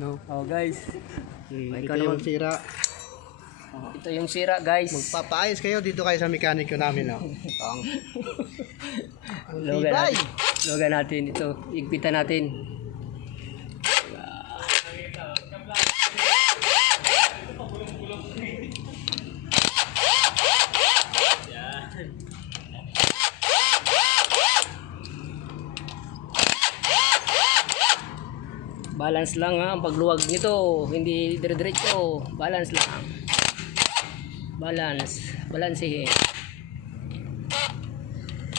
No? Oh guys, Hmm, May ito yung sira. ito yung sira guys. Magpapaayos kayo dito kayo sa mekaniko namin, no? Ang, tibay. natin. Lugan natin ito. Igpitan natin. Balance lang ha, ang pagluwag nito, hindi dire-diretso. Balance lang. Balance, balansehin.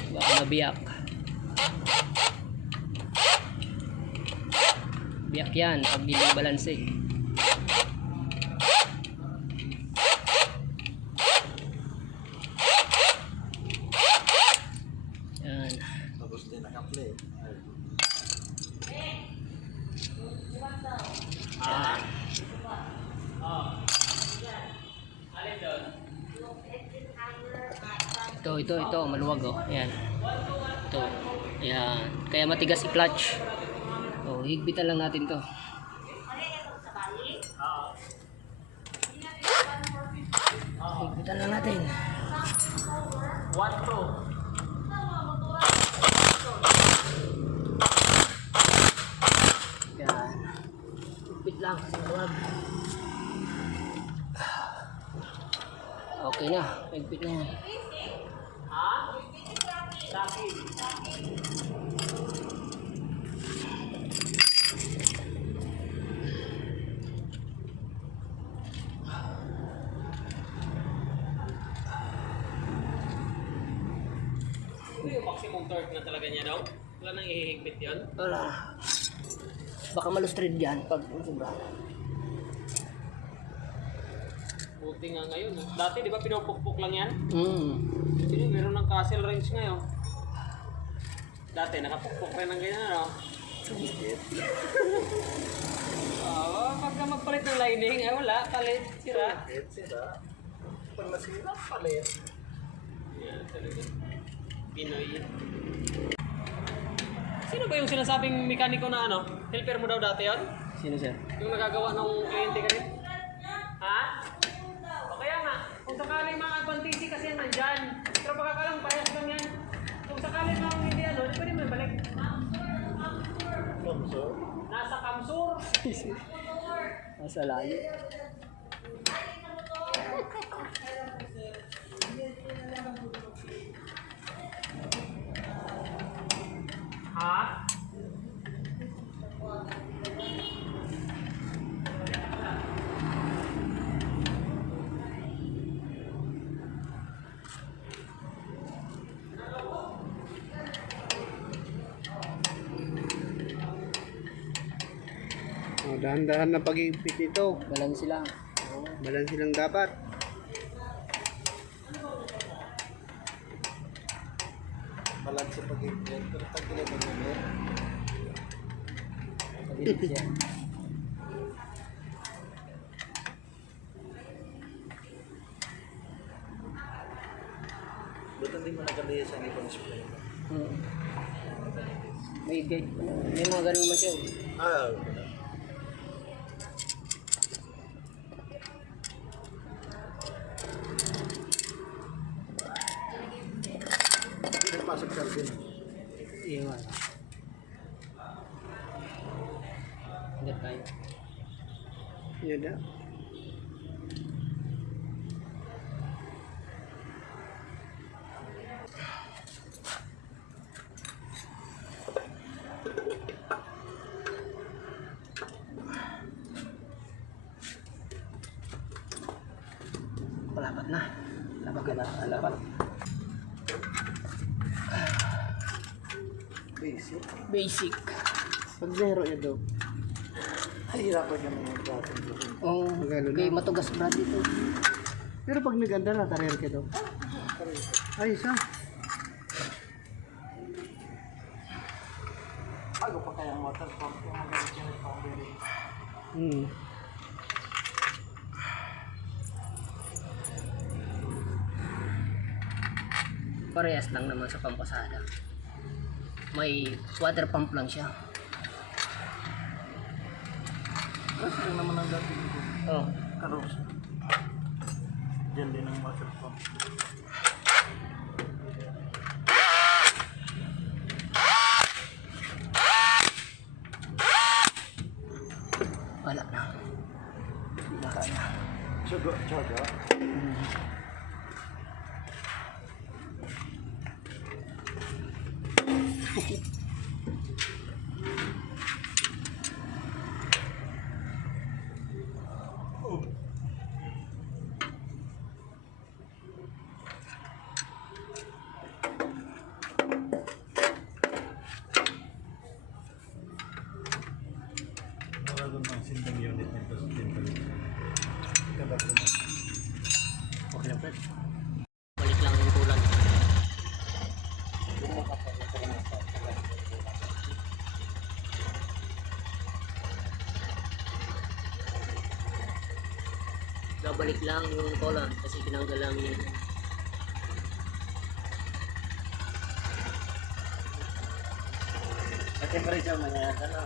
Baka mabiyak. Biyak yan pag hindi balanse. Yan. Tapos din naka-play. Ito, ito, maluwag oh. Ayan. Ito. Ayan. Kaya matigas i-clutch. Oh, higpitan lang natin to. Higpitan lang natin. Yan. Higpit lang. Maluwag. Okay na. Higpit na yan. Ito yung maximum torque na talaga niya daw. Wala nang ihihigpit yun. Wala. Baka malustrid yan pag sobra. Buti nga ngayon. Dati di ba pinupukpok lang yan? Mm. Sino meron ng castle range ngayon. Dati nakapukpok rin ng ganyan ano. Oo, pagka magpalit ng lining, ay wala, palit, sira. Sira. Pag nasira, palit. Yan talaga. Pinoy. Sino ba yung sinasabing mekaniko na ano? Helper mo daw dati yon? Sino sir? Yung nagagawa ng kliyente ka rin? Ha? O kaya nga, kung sakaling mga advantisi kasi yan nandyan, pero pagkakalang parehas lang yan. Kung sakaling mga hindi ano, di pwede mo balik. Nasa Kamsur. Nasa layo. Ha? Dahan-dahan na pag-iipit ito. Balance lang. Balansi lang dapat. Balansi pag-iipit. Pero pag ginagawa Mabilis yan. Ba't hindi mo nakalihis ang ibang spray? Mm. May, may, may mga ganun man siya. Ah, Pasok sa din. Iwan. Hanggat tayo. Yan na. Palapat na. Ka na. Lapat. Basic. Basic. Pag zero yan daw. Hahirapan naman yung batang Oh, Ganun okay, na. matugas brad dito. Pero pag naganda na, karir ka daw. Ay, isa. Bago pa kaya ang water pump yung mga ganyan pump Hmm. Parehas lang naman sa pampasada. May water pump lang siya. Kasi lang naman ang dati dito. Oh. Karos. Diyan din ang water pump. Wala na. Hindi na. Tsaga, tsaga. Wala doon ang sindang unit nito sa temple. Kada ko na. Okay na, Fred. Balik lang yung kulan. Babalik lang yung kulan kasi tinanggal lang yun. Sa temperature man yan, ano?